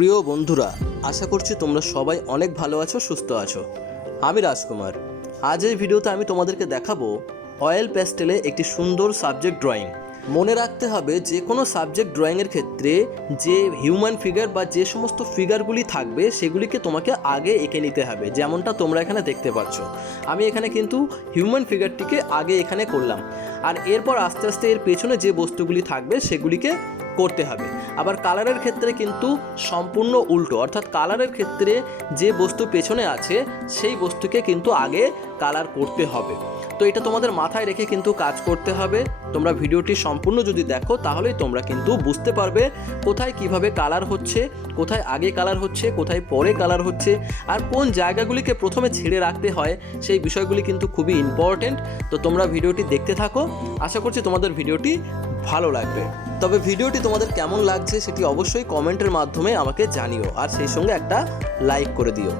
প্রিয় বন্ধুরা, আশা করছি তোমরা সবাই অনেক ভালো আছো, সুস্থ আছো। আমি রাজকুমার। আজ এই ভিডিওতে আমি তোমাদেরকে দেখাবো অয়েল প্যাস্টেলে একটি সুন্দর সাবজেক্ট ড্রয়িং। মনে রাখতে হবে যে কোনো সাবজেক্ট ড্রয়িংয়ের ক্ষেত্রে যে হিউম্যান ফিগার বা যে সমস্ত ফিগারগুলি থাকবে সেগুলিকে তোমাকে আগে এঁকে নিতে হবে, যেমনটা তোমরা এখানে দেখতে পাচ্ছ। আমি এখানে কিন্তু হিউম্যান ফিগারটিকে আগে এখানে করলাম, আর এরপর আস্তে আস্তে এর পেছনে যে বস্তুগুলি থাকবে সেগুলিকে করতে হবে। আবার কালারের ক্ষেত্রে কিন্তু সম্পূর্ণ উল্টো, অর্থাৎ কালারের ক্ষেত্রে যে বস্তু পেছনে আছে সেই বস্তুকে কিন্তু আগে কালার করতে হবে। তো এটা তোমাদের মাথায় রেখে কিন্তু কাজ করতে হবে। তোমরা ভিডিওটি সম্পূর্ণ যদি দেখো তাহলেই তোমরা কিন্তু বুঝতে পারবে কোথায় কিভাবে কালার হচ্ছে, কোথায় আগে কালার হচ্ছে, কোথায় পরে কালার হচ্ছে, আর কোন জায়গাগুলিকে প্রথমে ছেড়ে রাখতে হয় সেই বিষয়গুলি কিন্তু খুবই ইম্পর্টেন্ট। তো তোমরা ভিডিওটি দেখতে থাকো, আশা করছি তোমাদের ভিডিওটি ভালো লাগবে। তবে ভিডিওটি তোমাদের কেমন লাগছে সেটি অবশ্যই কমেন্টের মাধ্যমে আমাকে জানিও, আর সেই সঙ্গে একটা লাইক করে দিও।